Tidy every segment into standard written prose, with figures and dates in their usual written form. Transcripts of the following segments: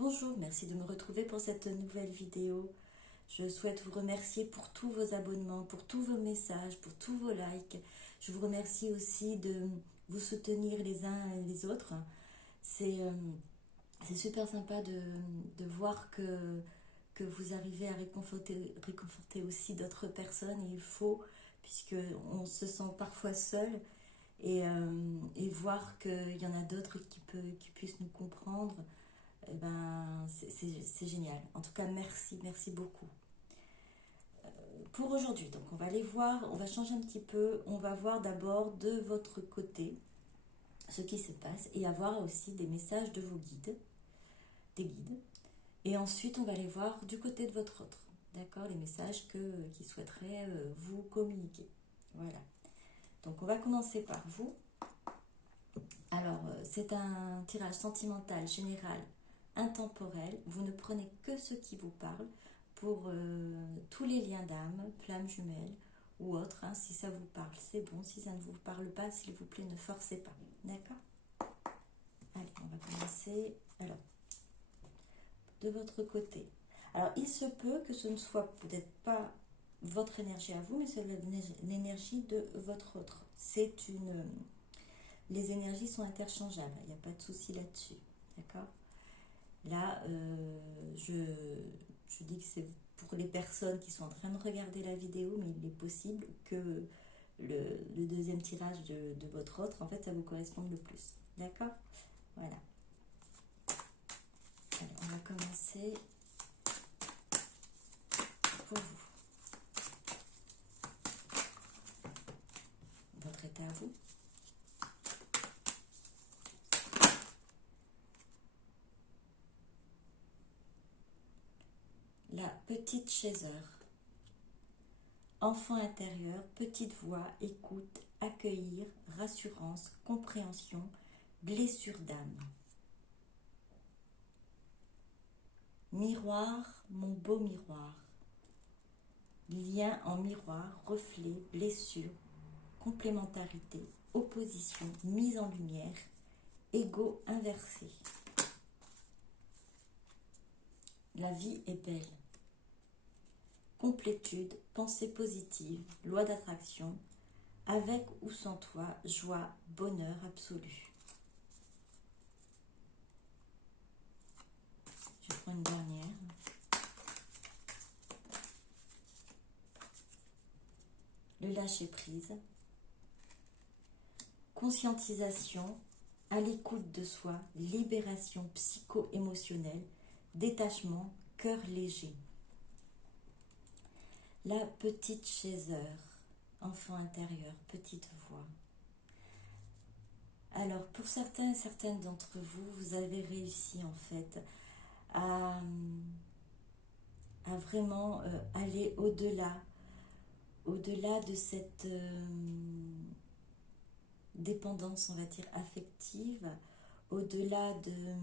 Bonjour, merci de me retrouver pour cette nouvelle vidéo. Je souhaite vous remercier pour tous vos abonnements, pour tous vos messages, pour tous vos likes. Je vous remercie aussi de vous soutenir les uns et les autres. C'est super sympa de voir que vous arrivez à réconforter aussi d'autres personnes. Et il faut, puisqu'on se sent parfois seul, et voir qu'il y en a d'autres qui puissent nous comprendre. Eh ben, c'est génial. En tout cas, merci beaucoup. Pour aujourd'hui, donc on va aller voir, on va changer un petit peu. On va voir d'abord de votre côté ce qui se passe et avoir aussi des messages de vos guides, des guides. Et ensuite, on va aller voir du côté de votre autre, d'accord, les messages qu'ils souhaiteraient vous communiquer. Voilà. Donc, on va commencer par vous. Alors, c'est un tirage sentimental général intemporel. Vous ne prenez que ce qui vous parle pour tous les liens d'âme, flammes jumelles ou autres. Hein, si ça vous parle, c'est bon. Si ça ne vous parle pas, s'il vous plaît, ne forcez pas. D'accord? Allez, on va commencer. Alors, de votre côté. Alors, il se peut que ce ne soit peut-être pas votre énergie à vous, mais c'est l'énergie de votre autre. Les énergies sont interchangeables. Il n'y a pas de souci là-dessus. D'accord? Là, je dis que c'est pour les personnes qui sont en train de regarder la vidéo, mais il est possible que le deuxième tirage de votre autre, en fait, ça vous corresponde le plus. D'accord? Voilà. Alors, on va commencer pour vous. Votre état à vous. La petite chaiseur. Enfant intérieur, petite voix, écoute, accueillir, rassurance, compréhension, blessure d'âme. Miroir, mon beau miroir. Lien en miroir, reflet, blessure, complémentarité, opposition, mise en lumière, ego inversé. La vie est belle. Complétude, pensée positive, loi d'attraction, avec ou sans toi, joie, bonheur absolu. Je prends une dernière. Le lâcher-prise. Conscientisation, à l'écoute de soi, libération psycho-émotionnelle, détachement, cœur léger. La petite chaiseur, enfant intérieur, petite voix. Alors, pour certains et certaines d'entre vous, vous avez réussi en fait à vraiment aller au-delà de cette dépendance, on va dire, affective, au-delà de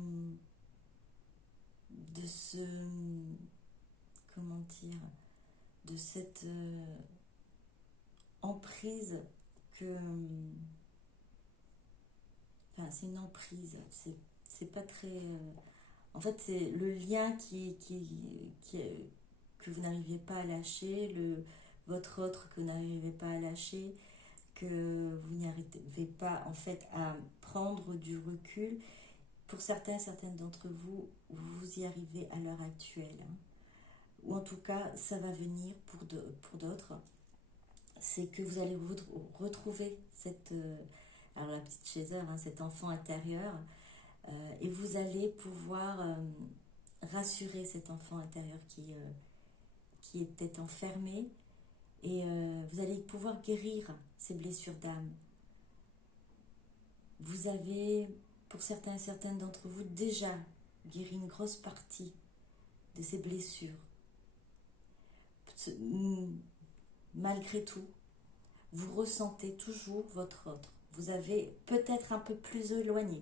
ce, comment dire, de cette emprise que, enfin, c'est une emprise, c'est pas très, en fait, c'est le lien que vous n'arrivez pas à lâcher, votre autre que vous n'arrivez pas à lâcher, que vous n'arrivez pas en fait à prendre du recul. Pour certaines d'entre vous, vous y arrivez à l'heure actuelle. Hein. Ou en tout cas, ça va venir pour d'autres. C'est que vous allez retrouver alors la petite chaiseur, hein, cet enfant intérieur, et vous allez pouvoir rassurer cet enfant intérieur qui était enfermé, et vous allez pouvoir guérir ces blessures d'âme. Vous avez, pour certains et certaines d'entre vous, déjà guéri une grosse partie de ces blessures. Malgré tout, vous ressentez toujours votre autre. Vous avez peut-être un peu plus éloigné,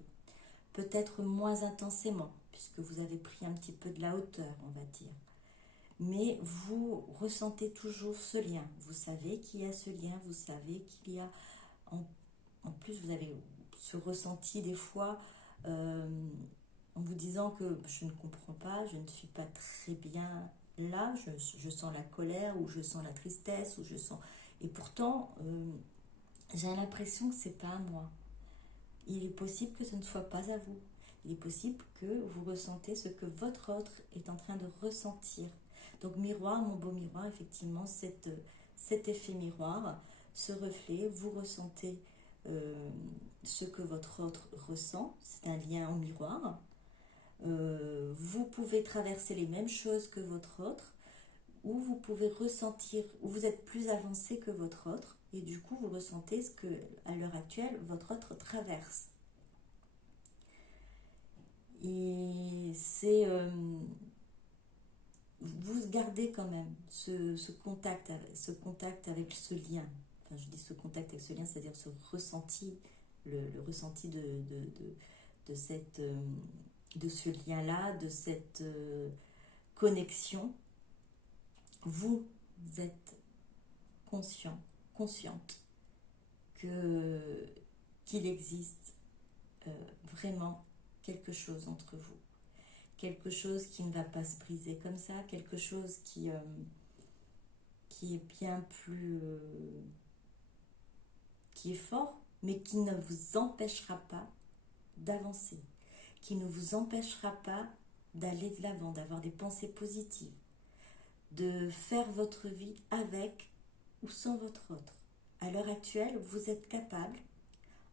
peut-être moins intensément, puisque vous avez pris un petit peu de la hauteur, on va dire. Mais vous ressentez toujours ce lien. Vous savez qu'il y a ce lien, vous savez qu'il y a... En plus, vous avez ce ressenti des fois en vous disant que je ne comprends pas, je ne suis pas très bien là, je sens la colère, ou je sens la tristesse, ou je sens... Et pourtant, j'ai l'impression que c'est pas à moi. Il est possible que ce ne soit pas à vous. Il est possible que vous ressentez ce que votre autre est en train de ressentir. Donc miroir, mon beau miroir, effectivement, cet effet miroir, ce reflet, vous ressentez ce que votre autre ressent. C'est un lien au miroir. Vous pouvez traverser les mêmes choses que votre autre, ou vous pouvez ressentir, ou vous êtes plus avancé que votre autre, et du coup vous ressentez ce que, à l'heure actuelle, votre autre traverse. Et c'est... vous gardez quand même ce contact avec ce lien. Enfin, je dis ce contact avec ce lien, c'est-à-dire ce ressenti, le ressenti de ce lien-là, de cette connexion. Vous êtes conscient, consciente qu'il existe vraiment quelque chose entre vous. Quelque chose qui ne va pas se briser comme ça, quelque chose qui est bien plus... qui est fort, mais qui ne vous empêchera pas d'avancer, qui ne vous empêchera pas d'aller de l'avant, d'avoir des pensées positives, de faire votre vie avec ou sans votre autre. À l'heure actuelle, vous êtes capable,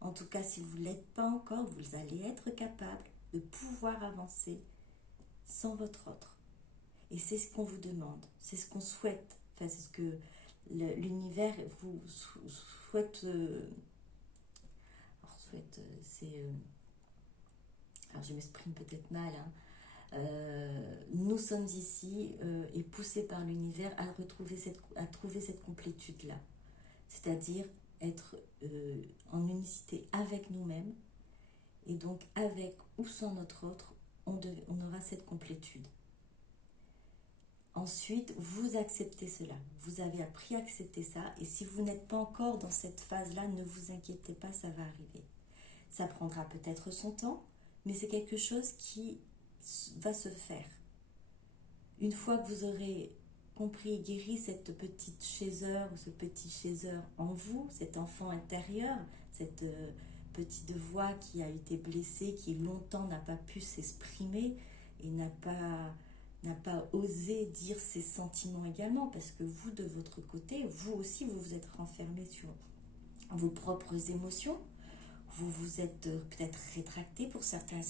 en tout cas si vous ne l'êtes pas encore, vous allez être capable de pouvoir avancer sans votre autre. Et c'est ce qu'on vous demande, c'est ce qu'on souhaite, enfin c'est ce que l'univers vous souhaite. Alors je m'exprime peut-être mal, hein. Nous sommes ici et poussés par l'univers à trouver cette complétude-là. C'est-à-dire être en unicité avec nous-mêmes, et donc avec ou sans notre autre, on aura cette complétude. Ensuite, vous acceptez cela. Vous avez appris à accepter ça, et si vous n'êtes pas encore dans cette phase-là, ne vous inquiétez pas, ça va arriver. Ça prendra peut-être son temps, mais c'est quelque chose qui va se faire. Une fois que vous aurez compris et guéri cette petite chaiseur ou ce petit chaiseur en vous, cet enfant intérieur, cette petite voix qui a été blessée, qui longtemps n'a pas pu s'exprimer et n'a pas osé dire ses sentiments également, parce que vous, de votre côté, vous aussi, vous vous êtes renfermé sur vos propres émotions, vous vous êtes peut-être rétracté pour certaines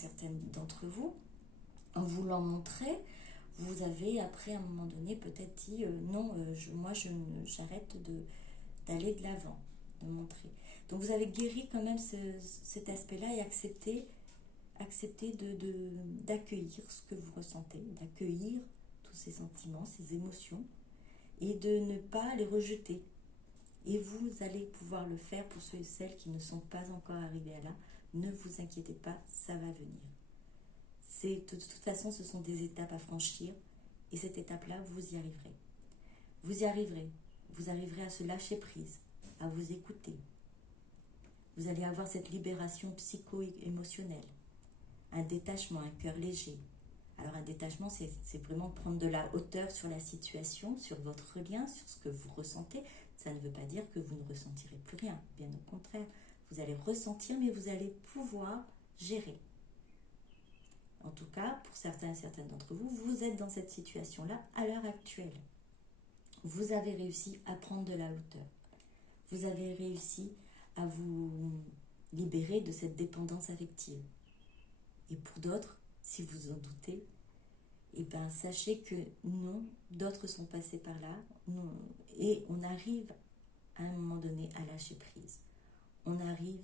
d'entre vous, en voulant montrer. Vous avez après à un moment donné peut-être dit non, j'arrête d'aller de l'avant, de montrer. Donc vous avez guéri quand même cet aspect-là, et accepté d'accueillir ce que vous ressentez, d'accueillir tous ces sentiments, ces émotions, et de ne pas les rejeter. Et vous allez pouvoir le faire pour ceux et celles qui ne sont pas encore arrivés à là. Ne vous inquiétez pas, ça va venir. De toute façon, ce sont des étapes à franchir, et cette étape-là, vous y arriverez. Vous y arriverez. Vous arriverez à se lâcher prise, à vous écouter. Vous allez avoir cette libération psycho-émotionnelle, un détachement, un cœur léger. Alors un détachement, c'est vraiment prendre de la hauteur sur la situation, sur votre lien, sur ce que vous ressentez. Ça ne veut pas dire que vous ne ressentirez plus rien, bien au contraire. Vous allez ressentir, mais vous allez pouvoir gérer. En tout cas, pour certains et certaines d'entre vous, vous êtes dans cette situation-là à l'heure actuelle. Vous avez réussi à prendre de la hauteur. Vous avez réussi à vous libérer de cette dépendance affective. Et pour d'autres, si vous en doutez, eh bien, sachez que non, d'autres sont passés par là, non, et on arrive à un moment donné à lâcher prise. On arrive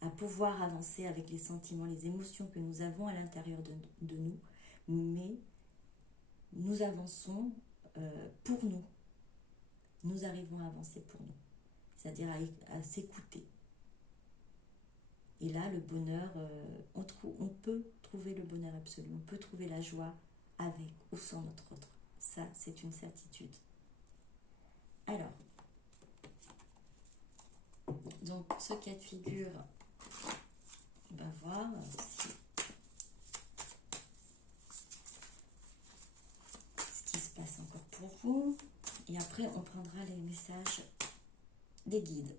à pouvoir avancer avec les sentiments, les émotions que nous avons à l'intérieur de nous, mais nous avançons pour nous. Nous arrivons à avancer pour nous, c'est-à-dire à s'écouter. Et là, le bonheur, on peut trouver le bonheur absolu, on peut trouver la joie avec ou sans notre autre. Ça, c'est une certitude. Alors, donc ce cas de figure, on va voir si coup. Et après, on prendra les messages des guides.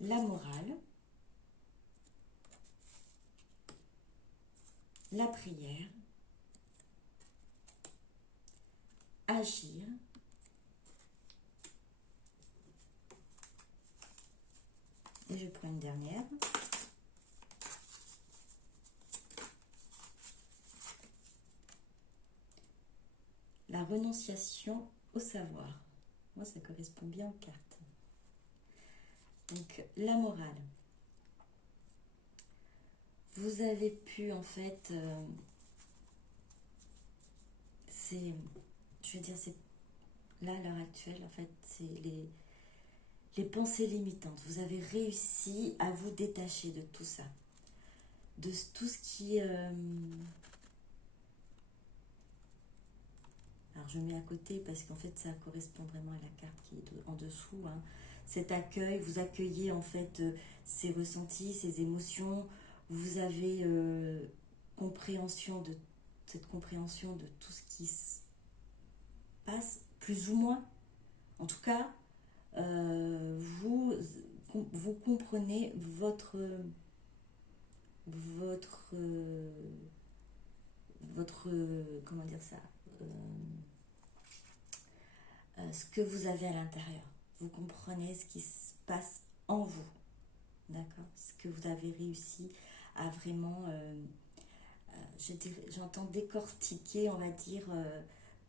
La morale, la prière, agir, et je prends une dernière. La renonciation au savoir. Moi, ça correspond bien aux cartes. Donc, la morale. Vous avez pu, en fait, je veux dire, c'est là, à l'heure actuelle, en fait, c'est les pensées limitantes. Vous avez réussi à vous détacher de tout ça. De tout ce qui... alors, je mets à côté parce qu'en fait, ça correspond vraiment à la carte qui est en dessous. Hein. Cet accueil, vous accueillez, en fait, ces ressentis, ces émotions. Vous avez cette compréhension de tout ce qui se passe, plus ou moins. En tout cas, vous comprenez votre comment dire ça, ce que vous avez à l'intérieur. Vous comprenez ce qui se passe en vous, d'accord, ce que vous avez réussi à vraiment, j'entends décortiquer, on va dire,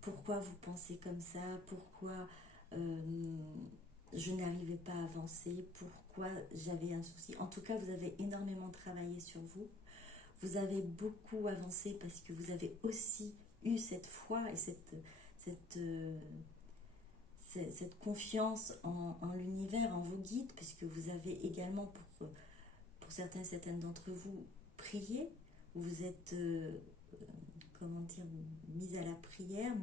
pourquoi vous pensez comme ça, pourquoi je n'arrivais pas à avancer, pourquoi j'avais un souci. En tout cas, vous avez énormément travaillé sur vous. Vous avez beaucoup avancé parce que vous avez aussi eu cette foi et cette confiance en l'univers, en vos guides, puisque vous avez également, pour certaines d'entre vous, prié. Vous êtes, comment dire, mis à la prière,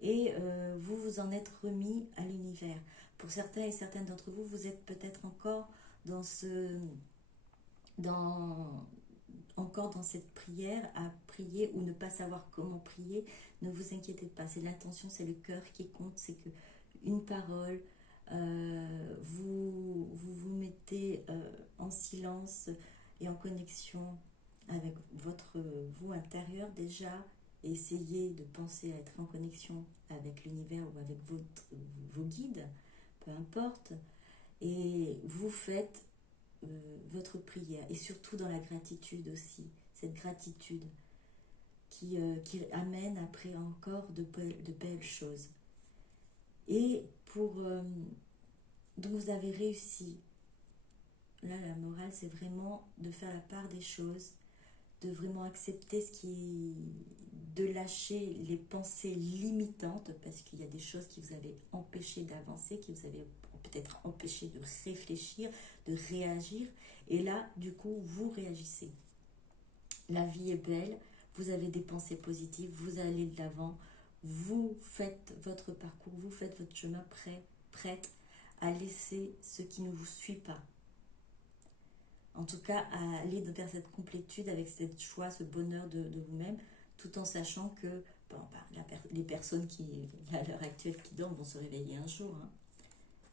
et vous vous en êtes remis à l'univers. Pour certains et certaines d'entre vous, vous êtes peut-être encore encore dans cette prière à prier ou ne pas savoir comment prier. Ne vous inquiétez pas, c'est l'intention, c'est le cœur qui compte. C'est que une parole, vous mettez en silence et en connexion avec votre vous intérieur déjà. Essayez de penser à être en connexion avec l'univers ou avec vos guides, peu importe, et vous faites votre prière, et surtout dans la gratitude aussi, cette gratitude qui amène après encore de belles choses. Et donc vous avez réussi. Là, la morale, c'est vraiment de faire la part des choses, de vraiment accepter de lâcher les pensées limitantes, parce qu'il y a des choses qui vous avaient empêché d'avancer, qui vous avaient peut-être empêché de réfléchir, de réagir, et là, du coup, vous réagissez. La vie est belle, vous avez des pensées positives, vous allez de l'avant, vous faites votre parcours, vous faites votre chemin prête à laisser ce qui ne vous suit pas. En tout cas, à aller vers cette complétude avec cette joie, ce bonheur de vous-même, tout en sachant que les personnes qui, à l'heure actuelle, qui dorment vont se réveiller un jour. Hein.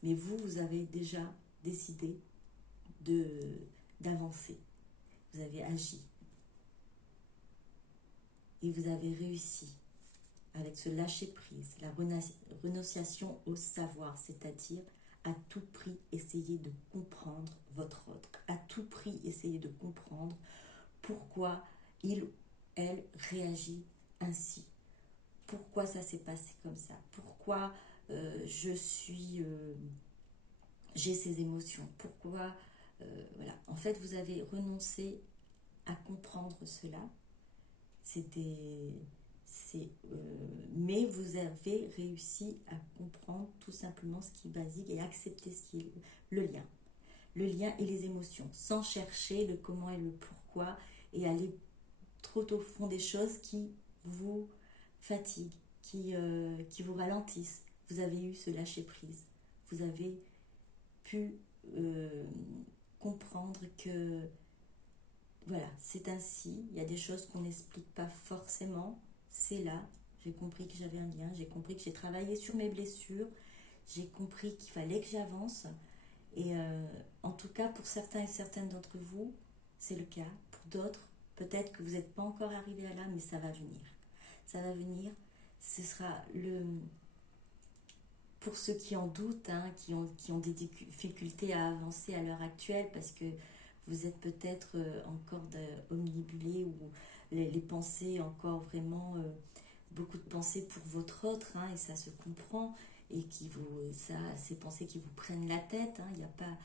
Mais vous avez déjà décidé d'avancer. Vous avez agi. Et vous avez réussi avec ce lâcher-prise, la renonciation au savoir, c'est-à-dire à tout prix essayer de comprendre votre autre, à tout prix essayer de comprendre pourquoi il ou elle réagit ainsi, pourquoi ça s'est passé comme ça, pourquoi j'ai ces émotions, pourquoi voilà. En fait, vous avez renoncé à comprendre cela. Mais vous avez réussi à comprendre tout simplement ce qui est basique et accepter ce qui est le lien. Le lien et les émotions, sans chercher le comment et le pourquoi et aller trop au fond des choses qui vous fatiguent, qui vous ralentissent. Vous avez eu ce lâcher-prise. Vous avez pu comprendre que voilà, c'est ainsi. Il y a des choses qu'on n'explique pas forcément. C'est là. J'ai compris que j'avais un lien. J'ai compris que j'ai travaillé sur mes blessures. J'ai compris qu'il fallait que j'avance. Et en tout cas, pour certains et certaines d'entre vous, c'est le cas. Pour d'autres, peut-être que vous n'êtes pas encore arrivé à là, mais ça va venir. Ça va venir. Ce sera pour ceux qui en doutent, hein, qui ont des difficultés à avancer à l'heure actuelle, parce que vous êtes peut-être encore omnibulé ou les pensées encore vraiment beaucoup de pensées pour votre autre, hein, et ça se comprend, et ces pensées qui vous prennent la tête, hein, il y a pas,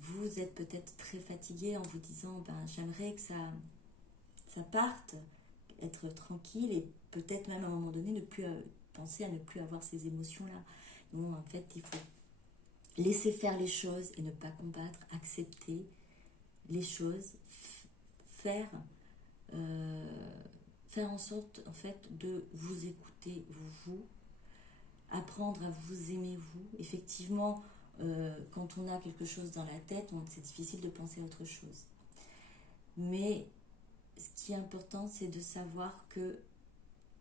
vous êtes peut-être très fatigué en vous disant j'aimerais que ça parte, être tranquille, et peut-être même à un moment donné ne plus penser à ne plus avoir ces émotions-là. Non, en fait, il faut laisser faire les choses et ne pas combattre, accepter les choses, faire en sorte en fait de vous écouter vous, apprendre à vous aimer vous. Effectivement, quand on a quelque chose dans la tête, c'est difficile de penser à autre chose. Mais ce qui est important, c'est de savoir que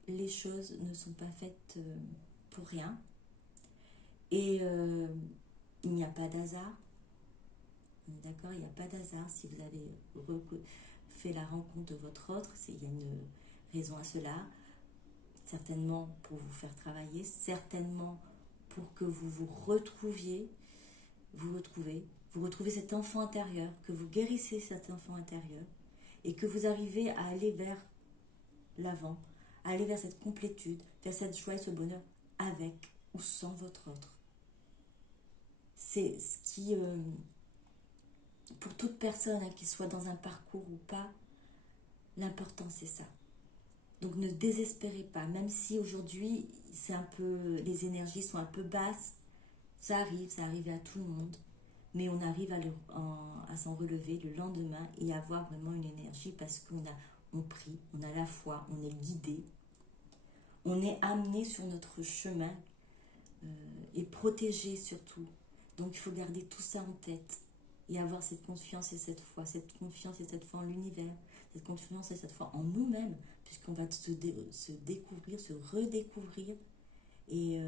les choses ne sont pas faites pour rien. Et il n'y a pas d'hasard. D'accord, il n'y a pas d'hasard. Si vous avez fait la rencontre de votre autre, il y a une raison à cela. Certainement pour vous faire travailler, certainement pour que vous retrouvez cet enfant intérieur, que vous guérissez cet enfant intérieur et que vous arrivez à aller vers l'avant, à aller vers cette complétude, vers cette joie et ce bonheur avec ou sans votre autre. C'est ce qui, pour toute personne, hein, qu'il soit dans un parcours ou pas, l'important c'est ça. Donc ne désespérez pas, même si aujourd'hui c'est un peu, les énergies sont un peu basses, ça arrive à tout le monde, mais on arrive à s'en relever le lendemain et à avoir vraiment une énergie parce on prie, on a la foi, on est guidé, on est amené sur notre chemin et protégé surtout. Donc il faut garder tout ça en tête et avoir cette confiance et cette foi en l'univers, cette confiance et cette foi en nous-mêmes, puisqu'on va se découvrir, se redécouvrir et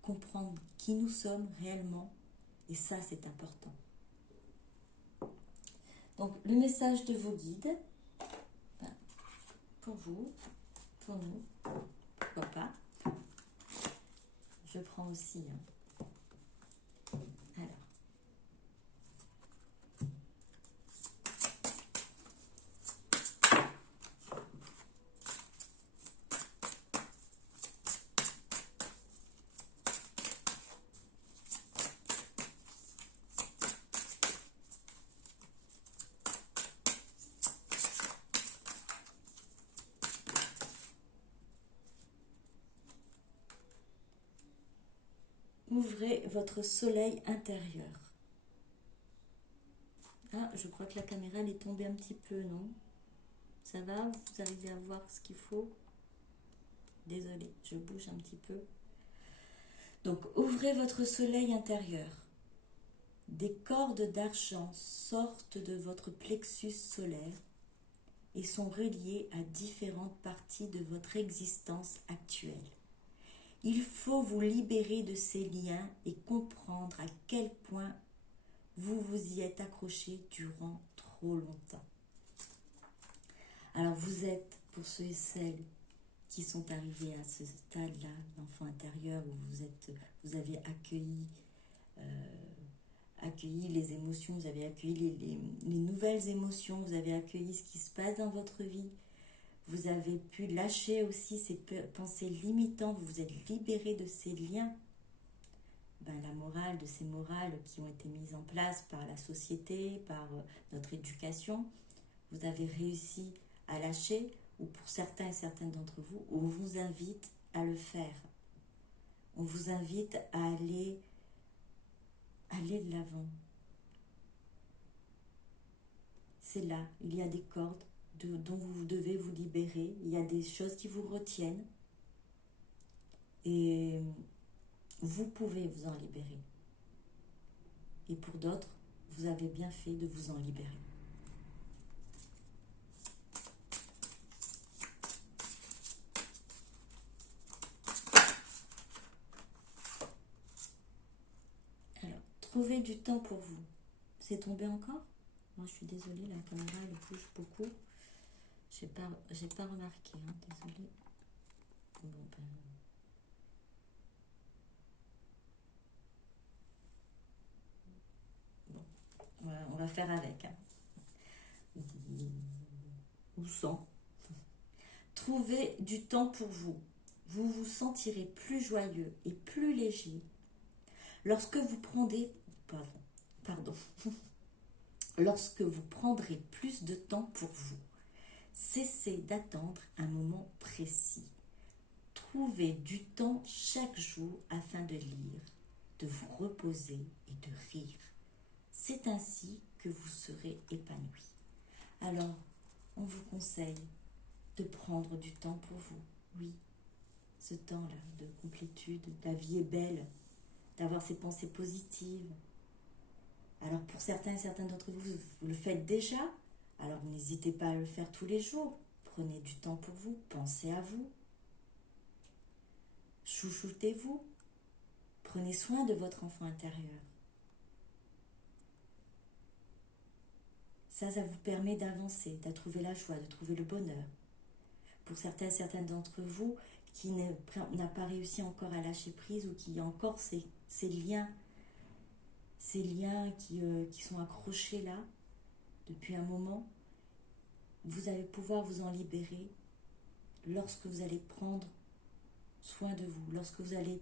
comprendre qui nous sommes réellement. Et ça, c'est important. Donc, le message de vos guides, pour vous, pour nous, pourquoi pas. Je prends aussi. Alors. Ouvrez votre soleil intérieur. Ah, je crois que la caméra elle est tombée un petit peu, non? Ça va? Vous arrivez à voir ce qu'il faut? Désolée, je bouge un petit peu. Donc, ouvrez votre soleil intérieur. Des cordes d'argent sortent de votre plexus solaire et sont reliées à différentes parties de votre existence actuelle. Il faut vous libérer de ces liens et comprendre à quel point vous vous y êtes accroché durant trop longtemps. Alors vous êtes, pour ceux et celles qui sont arrivés à ce stade-là, l'enfant intérieur, où vous avez accueilli les émotions, vous avez accueilli les nouvelles émotions, vous avez accueilli ce qui se passe dans votre vie. Vous avez pu lâcher aussi ces pensées limitantes, vous vous êtes libéré de ces liens, la morale, de ces morales qui ont été mises en place par la société, par notre éducation. Vous avez réussi à lâcher, ou pour certains et certaines d'entre vous, on vous invite à le faire. on vous invite à aller de l'avant. C'est là, il y a des cordes dont vous devez vous libérer, il y a des choses qui vous retiennent et vous pouvez vous en libérer. Et pour d'autres, vous avez bien fait de vous en libérer. Alors, trouvez du temps pour vous. C'est tombé encore? Moi, je suis désolée, la caméra, elle bouge beaucoup. J'ai pas remarqué, hein, désolée. Bon, on va faire avec. Hein. Ou sans. Trouvez du temps pour vous. Vous vous sentirez plus joyeux et plus léger lorsque vous prendrez... Pardon. Lorsque vous prendrez plus de temps pour vous. Cessez d'attendre un moment précis. Trouvez du temps chaque jour afin de lire, de vous reposer et de rire. C'est ainsi que vous serez épanoui. Alors, on vous conseille de prendre du temps pour vous. Oui, ce temps-là de complétude, la vie est belle, d'avoir ces pensées positives. Alors pour certains et certaines d'entre vous, vous le faites déjà. Alors n'hésitez pas à le faire tous les jours. Prenez du temps pour vous, pensez à vous. Chouchoutez-vous. Prenez soin de votre enfant intérieur. Ça vous permet d'avancer, de trouver la joie, de trouver le bonheur. Pour certains et certaines d'entre vous qui n'a pas réussi encore à lâcher prise ou qui a encore ces liens qui sont accrochés là depuis un moment, vous allez pouvoir vous en libérer lorsque vous allez prendre soin de vous, lorsque vous allez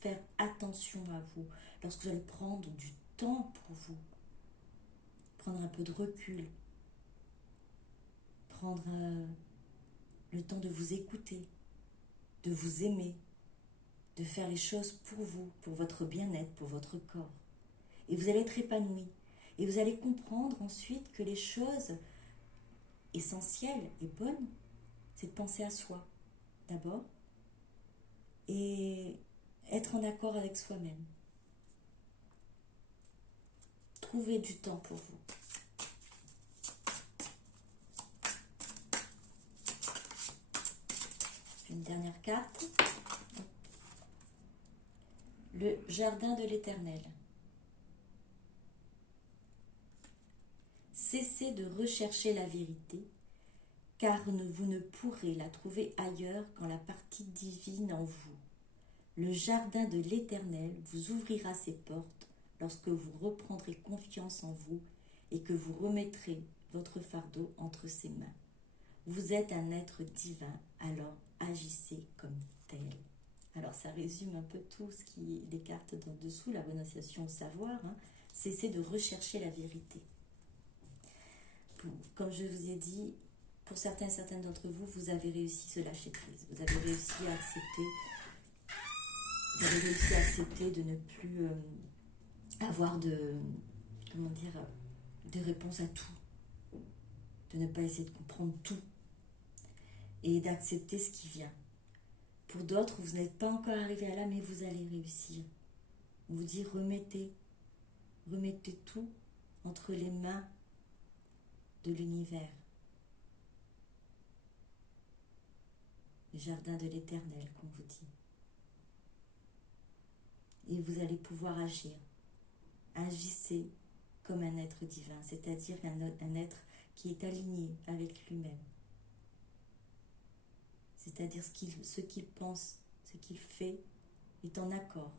faire attention à vous, lorsque vous allez prendre du temps pour vous, prendre un peu de recul, prendre le temps de vous écouter, de vous aimer, de faire les choses pour vous, pour votre bien-être, pour votre corps. Et vous allez être épanoui. Et vous allez comprendre ensuite que les choses essentielles et bonnes, c'est de penser à soi, d'abord, et être en accord avec soi-même. Trouvez du temps pour vous. Une dernière carte. Le jardin de l'Éternel. Cessez de rechercher la vérité, car vous ne pourrez la trouver ailleurs qu'en la partie divine en vous. Le jardin de l'Éternel vous ouvrira ses portes lorsque vous reprendrez confiance en vous et que vous remettrez votre fardeau entre ses mains. Vous êtes un être divin, alors agissez comme tel. Alors ça résume un peu tout ce qui est des cartes d'en dessous, la renonciation au savoir. Hein. Cessez de rechercher la vérité. Comme je vous ai dit, pour certains et certaines d'entre vous, vous avez réussi ce lâcher prise. Vous avez réussi à accepter de ne plus avoir de réponse à tout, de ne pas essayer de comprendre tout et d'accepter ce qui vient. Pour d'autres, vous n'êtes pas encore arrivé à là, mais vous allez réussir. On vous dit remettez tout entre les mains de l'univers. Le jardin de l'Éternel, comme vous dit. Et vous allez pouvoir agir. Agissez comme un être divin, c'est-à-dire un être qui est aligné avec lui-même. C'est-à-dire ce qu'il pense, ce qu'il fait est en accord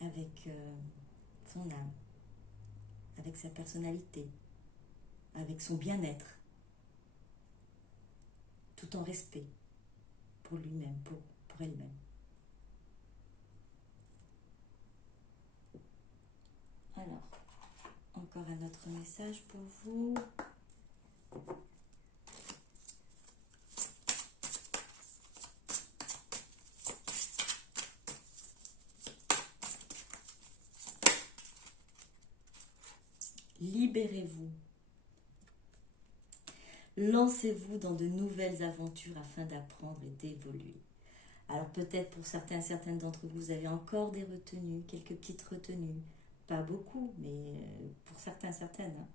avec son âme, avec sa personnalité, avec son bien-être, tout en respect pour lui-même, pour elle-même. Alors, encore un autre message pour vous. libérez-vous. Lancez-vous dans de nouvelles aventures afin d'apprendre et d'évoluer. Alors peut-être pour certaines d'entre vous, vous avez encore des retenues, quelques petites retenues. Pas beaucoup, mais pour certaines. Hein.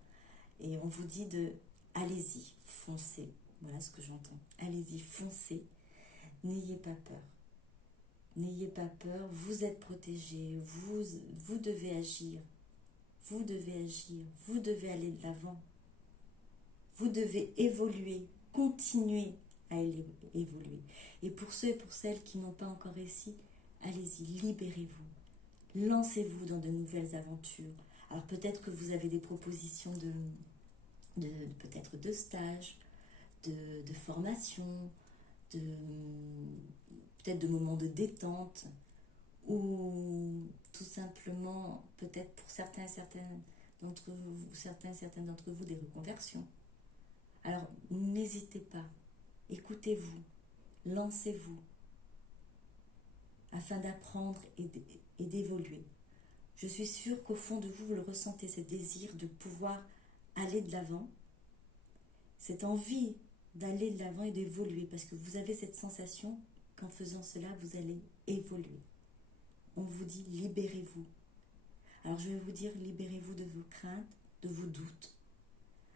Et on vous dit de allez-y, foncez. Voilà ce que j'entends. Allez-y, foncez. N'ayez pas peur. N'ayez pas peur, vous êtes protégés, vous devez agir. Vous devez agir, vous devez aller de l'avant. Vous devez évoluer, continuer à évoluer. Et pour ceux et pour celles qui n'ont pas encore réussi, allez-y, libérez-vous. Lancez-vous dans de nouvelles aventures. Alors peut-être que vous avez des propositions peut-être de stage, de formation, peut-être de moments de détente, ou tout simplement, peut-être pour certaines d'entre vous, des reconversions. Alors, n'hésitez pas, écoutez-vous, lancez-vous, afin d'apprendre et d'évoluer. Je suis sûre qu'au fond de vous, vous le ressentez, ce désir de pouvoir aller de l'avant, cette envie d'aller de l'avant et d'évoluer, parce que vous avez cette sensation qu'en faisant cela, vous allez évoluer. On vous dit, libérez-vous. Alors, je vais vous dire, libérez-vous de vos craintes, de vos doutes.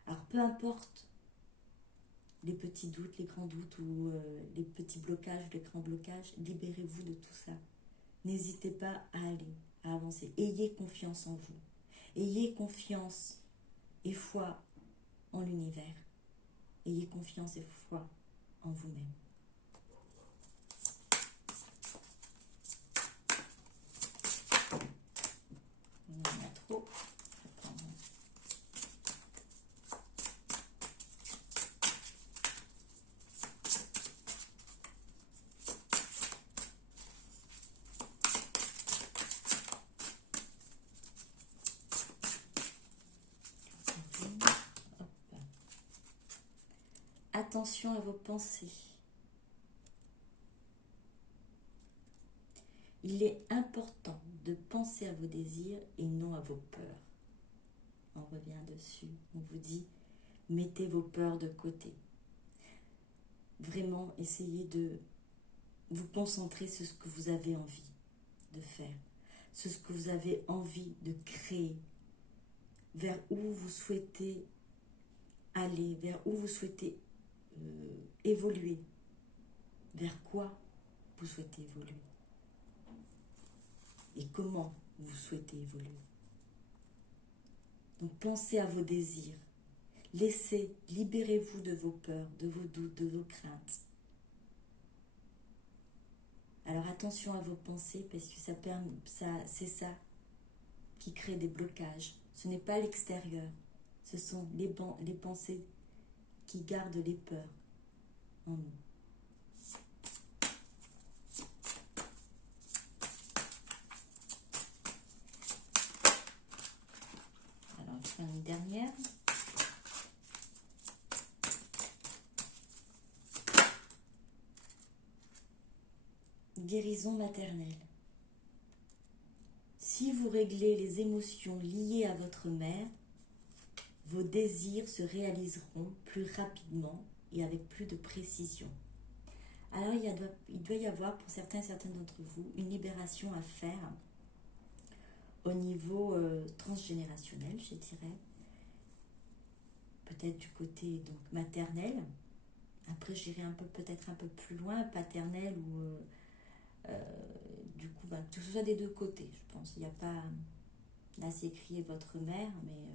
Alors, peu importe les petits doutes, les grands doutes, ou les petits blocages, les grands blocages, libérez-vous de tout ça. N'hésitez pas à aller, à avancer. Ayez confiance en vous. Ayez confiance et foi en l'univers. Ayez confiance et foi en vous-même. Il y en a trop. Attention à vos pensées. Il est important de penser à vos désirs et non à vos peurs. On revient dessus. On vous dit, mettez vos peurs de côté. Vraiment, essayez de vous concentrer sur ce que vous avez envie de faire, sur ce que vous avez envie de créer, vers où vous souhaitez aller, vers où vous souhaitez évoluer, vers quoi vous souhaitez évoluer et comment vous souhaitez évoluer. Donc pensez à vos désirs, libérez-vous de vos peurs, de vos doutes, de vos craintes. Alors attention à vos pensées, parce que c'est ça qui crée des blocages. Ce n'est pas l'extérieur, ce sont les pensées qui gardent les peurs en nous. Alors je fais une dernière. Guérison maternelle. Si vous réglez les émotions liées à votre mère, vos désirs se réaliseront plus rapidement et avec plus de précision. Alors il doit y avoir pour certaines d'entre vous une libération à faire au niveau transgénérationnel, je dirais. Peut-être du côté donc maternel. Après j'irai peut-être un peu plus loin, paternel ou du coup que ce soit des deux côtés, je pense. Il n'y a pas, là c'est écrit votre mère, mais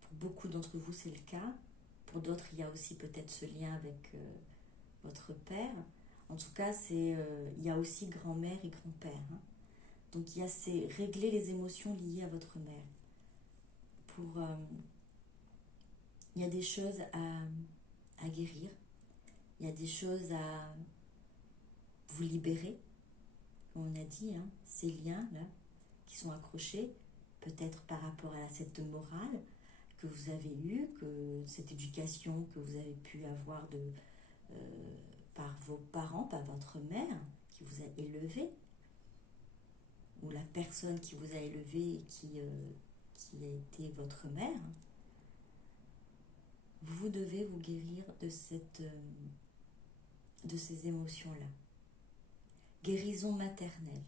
pour beaucoup d'entre vous c'est le cas. Pour d'autres il y a aussi peut-être ce lien avec votre père. En tout cas il y a aussi grand-mère et grand-père. Hein. Donc il y a régler les émotions liées à votre mère. Il y a des choses à guérir. Il y a des choses à vous libérer, comme on a dit, hein, ces liens-là qui sont accrochés, peut-être par rapport à cette morale que vous avez eue, cette éducation que vous avez pu avoir par vos parents, par votre mère qui vous a élevé, ou la personne qui vous a élevé et qui qui a été votre mère, vous devez vous guérir de ces émotions-là. Guérison maternelle.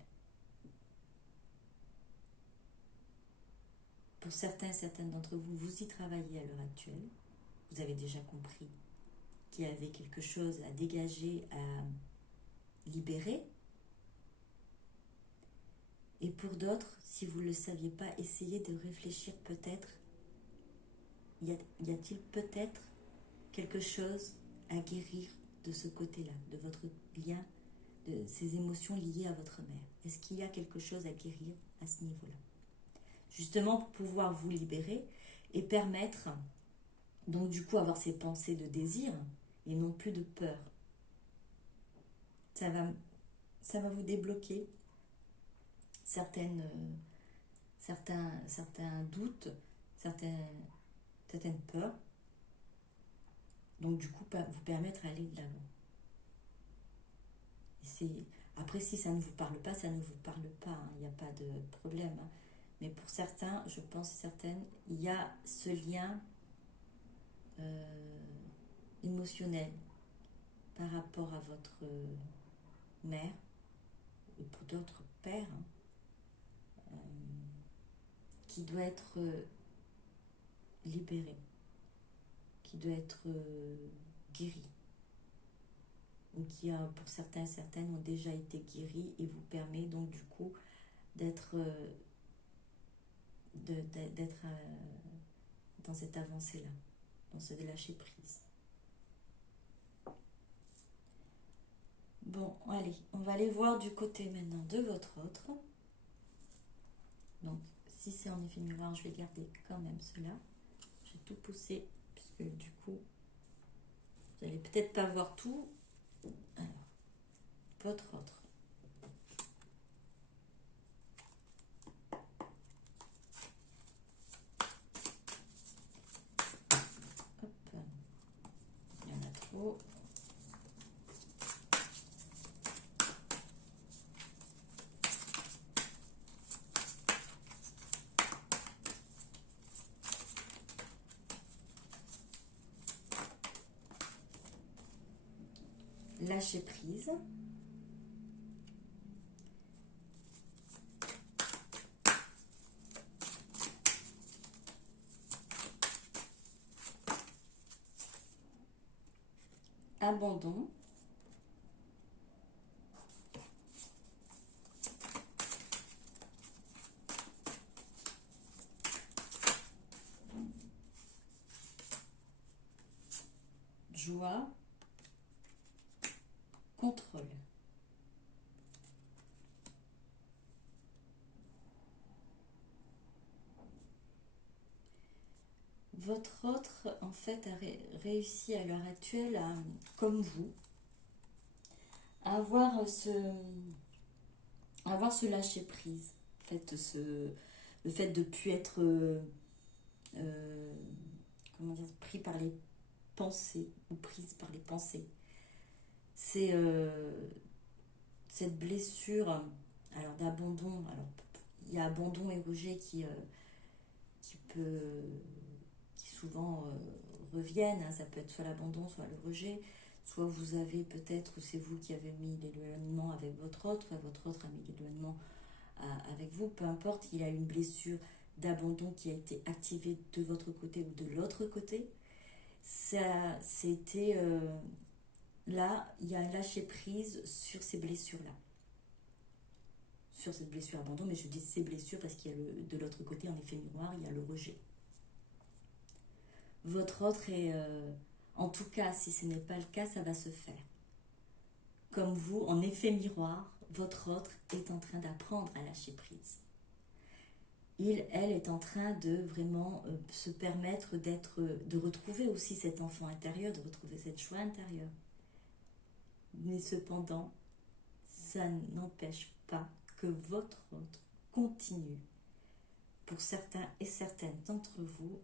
Pour certains et certaines d'entre vous, vous y travaillez à l'heure actuelle. Vous avez déjà compris qu'il y avait quelque chose à dégager, à libérer. Et pour d'autres, si vous ne le saviez pas, essayez de réfléchir peut-être. Y a-t-il peut-être quelque chose à guérir de ce côté-là, de votre lien, de ces émotions liées à votre mère? Est-ce qu'il y a quelque chose à guérir à ce niveau-là? Justement pour pouvoir vous libérer et permettre, donc du coup avoir ces pensées de désir et non plus de peur. Ça va vous débloquer certains doutes, certaines peurs. Donc du coup, vous permettre d'aller de l'avant. Après, si ça ne vous parle pas, ça ne vous parle pas. Il n'y a pas de problème. Mais pour certains, je pense certaines, il y a ce lien émotionnel par rapport à votre mère, et pour d'autres pères, qui doit être libéré, qui doit être guéri, ou qui, pour certains et certaines, ont déjà été guéris et vous permet donc du coup d'être dans cette avancée-là, dans ce lâcher prise. Bon, allez, on va aller voir du côté maintenant de votre autre. Donc, si c'est en effet miroir, je vais garder quand même cela. Je vais tout pousser, puisque du coup, vous n'allez peut-être pas voir tout. Alors, votre autre. Hop, il y en a trop. Lâcher prise. Abandon. Joie. Contrôle. Votre autre, en fait, a réussi à l'heure actuelle, comme vous, à avoir ce lâcher prise. En fait, le fait de ne plus être pris par les pensées ou prise par les pensées. C'est cette blessure alors d'abandon. Alors, il y a abandon et rejet qui souvent reviennent. Ça peut être soit l'abandon, soit le rejet. Soit vous avez peut-être, ou c'est vous qui avez mis l'éloignement avec votre autre, soit votre autre a mis l'éloignement avec vous. Peu importe, il y a une blessure d'abandon qui a été activée de votre côté ou de l'autre côté. Ça, c'était là, il y a un lâcher prise sur ces blessures-là. Sur cette blessure abandon, mais je dis ces blessures parce qu'il y a de l'autre côté, en effet miroir, il y a le rejet. Votre autre est, en tout cas, si ce n'est pas le cas, ça va se faire. Comme vous, en effet miroir, votre autre est en train d'apprendre à lâcher prise. Elle est en train de vraiment se permettre de retrouver aussi cet enfant intérieur, de retrouver cette joie intérieure. Mais cependant, ça n'empêche pas que votre autre continue, pour certains et certaines d'entre vous,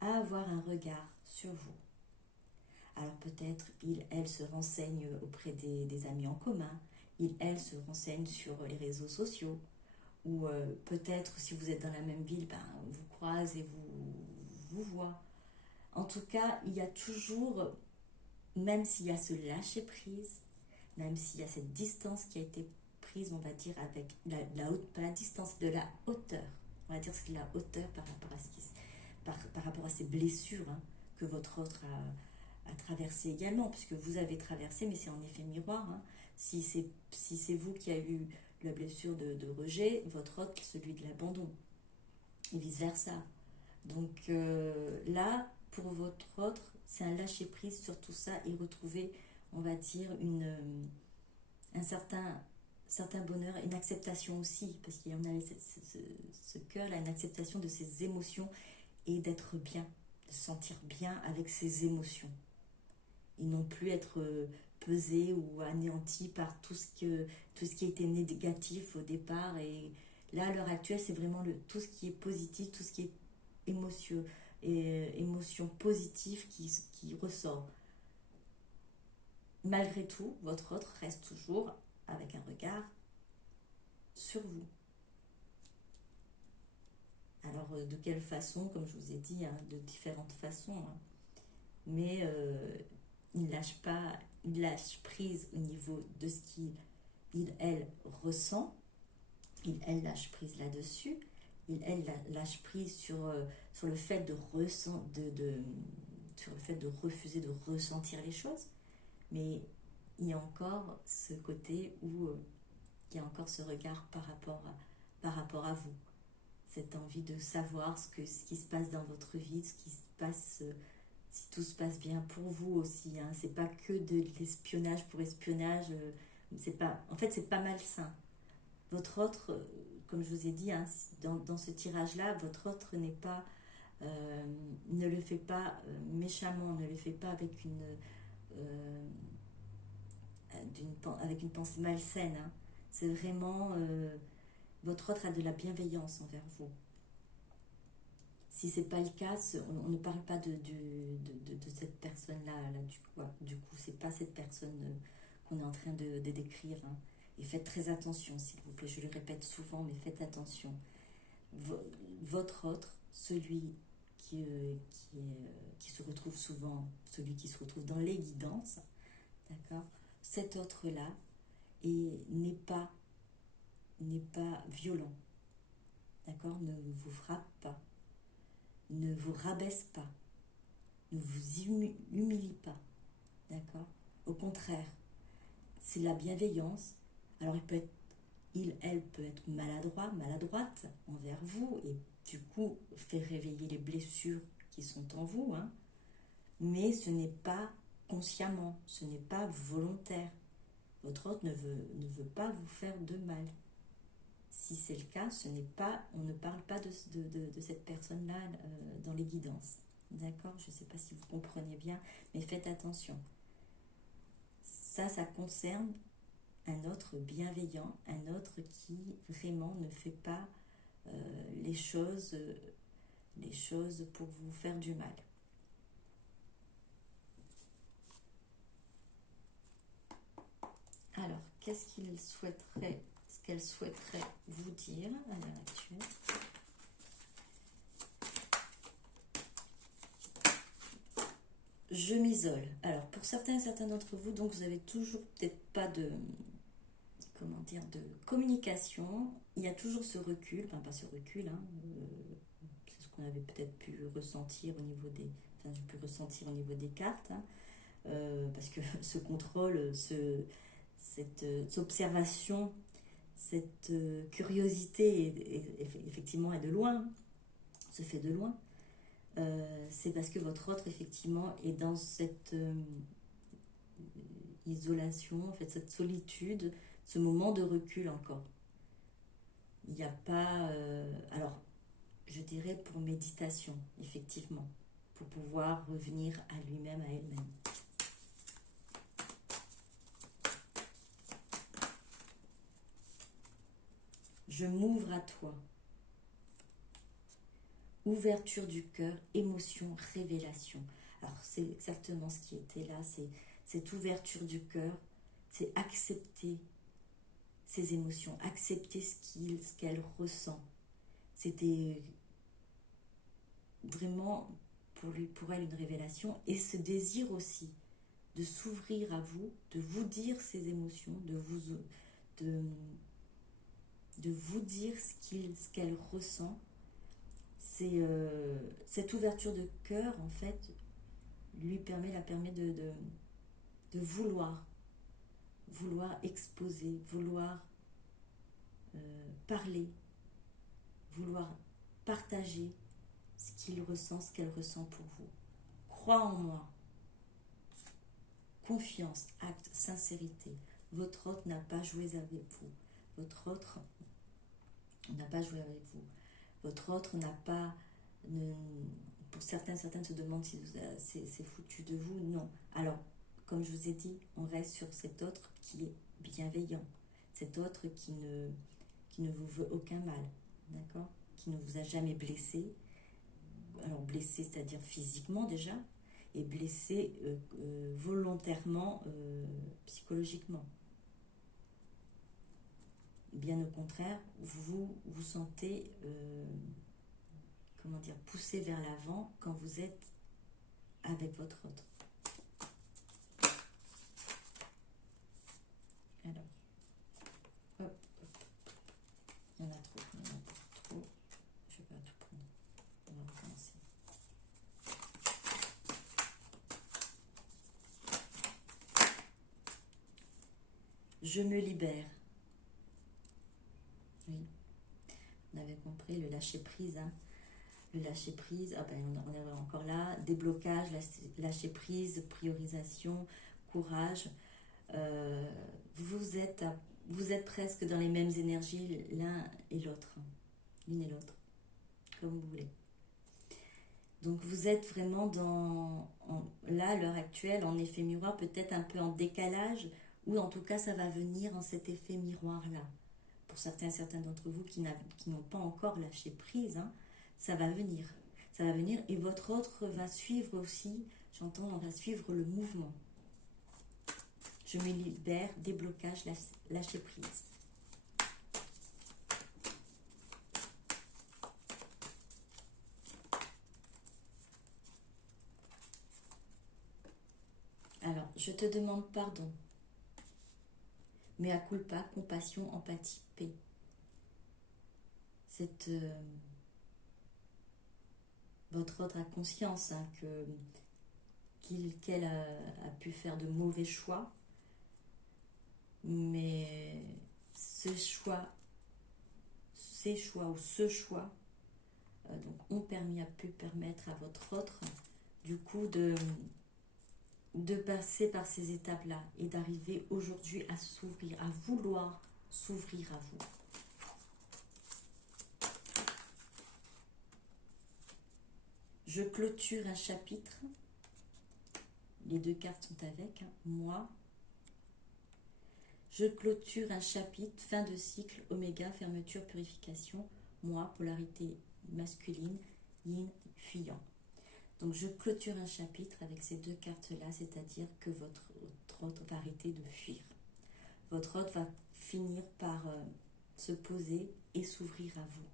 à avoir un regard sur vous. Alors peut-être, elle se renseigne auprès des amis en commun, elle se renseigne sur les réseaux sociaux, ou peut-être si vous êtes dans la même ville, ben, vous croise et vous voit. En tout cas, il y a toujours, même s'il y a ce lâcher-prise, même s'il y a cette distance qui a été prise, on va dire, avec pas la distance, de la hauteur. On va dire c'est de la hauteur par rapport à, par rapport à ces blessures hein, que votre autre a traversé également, puisque vous avez traversé, mais c'est en effet miroir. Hein. Si c'est vous qui avez eu la blessure de rejet, votre autre, celui de l'abandon, et vice-versa. Donc là, pour votre autre, c'est un lâcher-prise sur tout ça et retrouver, on va dire, un certain bonheur, une acceptation aussi, parce qu'il y en a ce cœur-là, une acceptation de ses émotions et d'être bien, de se sentir bien avec ses émotions. Et non plus être pesé ou anéanti par tout ce qui était négatif au départ. Et là, à l'heure actuelle, c'est vraiment tout ce qui est positif, tout ce qui est émotion positive qui ressort. Malgré tout, votre autre reste toujours avec un regard sur vous. Alors, de quelle façon, comme je vous ai dit, hein, de différentes façons. Hein. Mais il lâche prise au niveau de ce elle ressent. Elle lâche prise là-dessus. Elle lâche prise sur le fait sur le fait de refuser de ressentir les choses. Mais il y a encore ce côté où il y a encore ce regard par rapport à vous. Cette envie de savoir ce qui se passe dans votre vie, ce qui se passe, si tout se passe bien pour vous aussi. Hein. C'est pas que de l'espionnage pour espionnage. En fait, c'est pas malsain. Votre autre, comme je vous ai dit, hein, dans ce tirage-là, votre autre ne le fait pas méchamment, ne le fait pas avec avec une pensée malsaine. Hein. C'est vraiment votre autre a de la bienveillance envers vous. Si c'est pas le cas, on ne parle pas de cette personne-là. Du coup, c'est pas cette personne qu'on est en train de décrire. Hein. Et faites très attention, s'il vous plaît. Je le répète souvent, mais faites attention. Votre autre, celui qui se retrouve souvent, celui qui se retrouve dans les guidances, d'accord, cet autre-là n'est pas violent, d'accord, ne vous frappe pas, ne vous rabaisse pas, ne vous humilie pas, d'accord. Au contraire, c'est la bienveillance. Alors elle peut être maladroite envers vous et du coup fait réveiller les blessures qui sont en vous, hein. Mais ce n'est pas consciemment, ce n'est pas volontaire. Votre autre ne veut pas vous faire de mal. Si c'est le cas, on ne parle pas de cette personne-là dans les guidances. D'accord? Je ne sais pas si vous comprenez bien, mais faites attention. Ça concerne un autre bienveillant, un autre qui vraiment ne fait pas les choses pour vous faire du mal. Alors, qu'est-ce qu'elle souhaiterait vous dire à l'heure actuelle? Je m'isole. Alors, pour certains d'entre vous, donc vous avez toujours peut-être pas de communication. Il y a toujours ce recul, enfin pas ce recul, hein, c'est ce qu'on avait peut-être pu ressentir au niveau des cartes, hein, parce que ce contrôle, cette observation, cette curiosité effectivement est de loin, se fait de loin. C'est parce que votre autre effectivement est dans cette isolation, en fait cette solitude, ce moment de recul encore. Il n'y a pas... alors, je dirais pour méditation, effectivement, pour pouvoir revenir à lui-même, à elle-même. Je m'ouvre à toi. Ouverture du cœur, émotion, révélation. Alors, c'est exactement ce qui était là, c'est cette ouverture du cœur, c'est accepter ses émotions, accepter ce qu'elle ressent. C'était vraiment pour elle une révélation, et ce désir aussi de s'ouvrir à vous, de vous dire ses émotions, de vous dire ce qu'elle ressent. C'est cette ouverture de cœur, en fait, la permet de vouloir exposer, vouloir parler, vouloir partager ce qu'il ressent, ce qu'elle ressent pour vous. Crois en moi. Confiance, acte, sincérité. Votre hôte n'a pas joué avec vous. Votre autre n'a pas joué avec vous. Votre autre n'a pas... pour certaines se demandent si c'est foutu de vous. Non. Alors, comme je vous ai dit, on reste sur cet autre qui est bienveillant. Cet autre qui ne vous veut aucun mal. D'accord ? Qui ne vous a jamais blessé. Alors, blessé, c'est-à-dire physiquement déjà, et blessé volontairement, psychologiquement. Bien au contraire, vous vous sentez poussé vers l'avant quand vous êtes avec votre autre. Alors, hop, il y en a trop, je vais pas tout prendre. On va recommencer. Je me libère. Oui, on avait compris le lâcher prise. Hein. Le lâcher prise, on est encore là. Déblocage, lâcher prise, priorisation, courage. Vous êtes presque dans les mêmes énergies, l'un et l'autre. L'une et l'autre, comme vous voulez. Donc vous êtes vraiment là, à l'heure actuelle, en effet miroir, peut-être un peu en décalage, ou en tout cas ça va venir en cet effet miroir-là. Pour certains d'entre vous qui n'ont pas encore lâché prise, hein, ça va venir. Ça va venir et votre autre va suivre aussi, on va suivre le mouvement. Je me libère, déblocage, lâcher prise. Alors, je te demande pardon. Mea culpa, compassion, empathie, paix. Votre autre a conscience hein, qu'elle a pu faire de mauvais choix, mais ces choix ou ce choix donc a pu permettre à votre autre du coup de passer par ces étapes-là et d'arriver aujourd'hui à s'ouvrir, à vouloir s'ouvrir à vous. Je clôture un chapitre. Les deux cartes sont avec moi. Je clôture un chapitre, fin de cycle, oméga, fermeture, purification. Moi, polarité masculine, yin, fuyant. Donc je clôture un chapitre avec ces deux cartes-là, c'est-à-dire que votre hôte va arrêter de fuir. Votre hôte va finir par se poser et s'ouvrir à vous.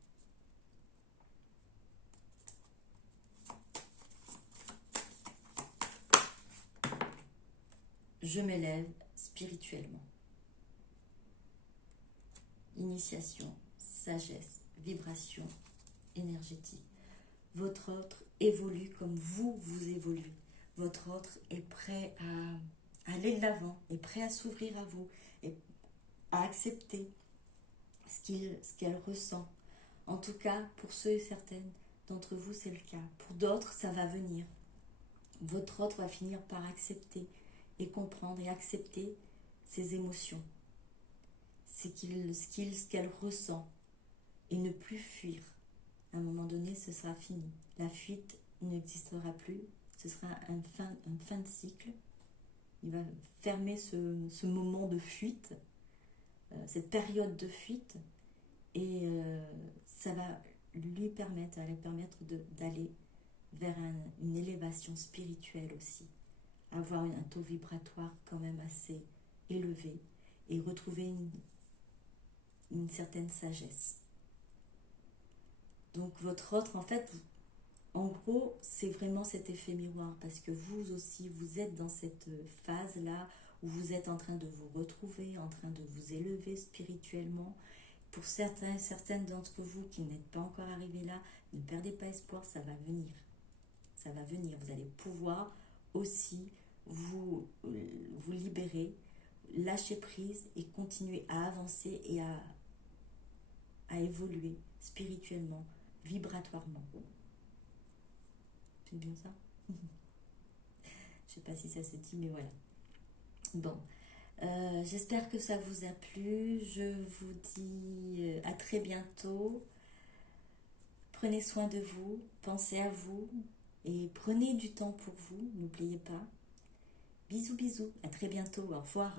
Je m'élève spirituellement. Initiation, sagesse, vibration énergétique. Votre autre évolue comme vous évoluez. Votre autre est prêt à aller de l'avant, est prêt à s'ouvrir à vous, et à accepter ce qu'elle ressent. En tout cas, pour ceux et certaines d'entre vous, c'est le cas. Pour d'autres, ça va venir. Votre autre va finir par accepter et comprendre et accepter ses émotions, ce qu'elle ressent, et ne plus fuir. À un moment donné, ce sera fini. La fuite n'existera plus. Ce sera une fin de cycle. Il va fermer ce moment de fuite, cette période de fuite, et ça va lui permettre d'aller vers une élévation spirituelle aussi. Avoir un taux vibratoire quand même assez élevé et retrouver une certaine sagesse. Donc votre autre, en fait, en gros, c'est vraiment cet effet miroir, parce que vous aussi, vous êtes dans cette phase-là où vous êtes en train de vous retrouver, en train de vous élever spirituellement. Pour certaines d'entre vous qui n'êtes pas encore arrivés là, ne perdez pas espoir, ça va venir. Ça va venir. Vous allez pouvoir aussi vous libérer, lâcher prise et continuer à avancer et à évoluer spirituellement, vibratoirement. C'est bien ça? Je sais pas si ça se dit, mais voilà. Bon, j'espère que ça vous a plu. Je vous dis à très bientôt. Prenez soin de vous, pensez à vous et prenez du temps pour vous, n'oubliez pas. Bisous, bisous, à très bientôt, au revoir.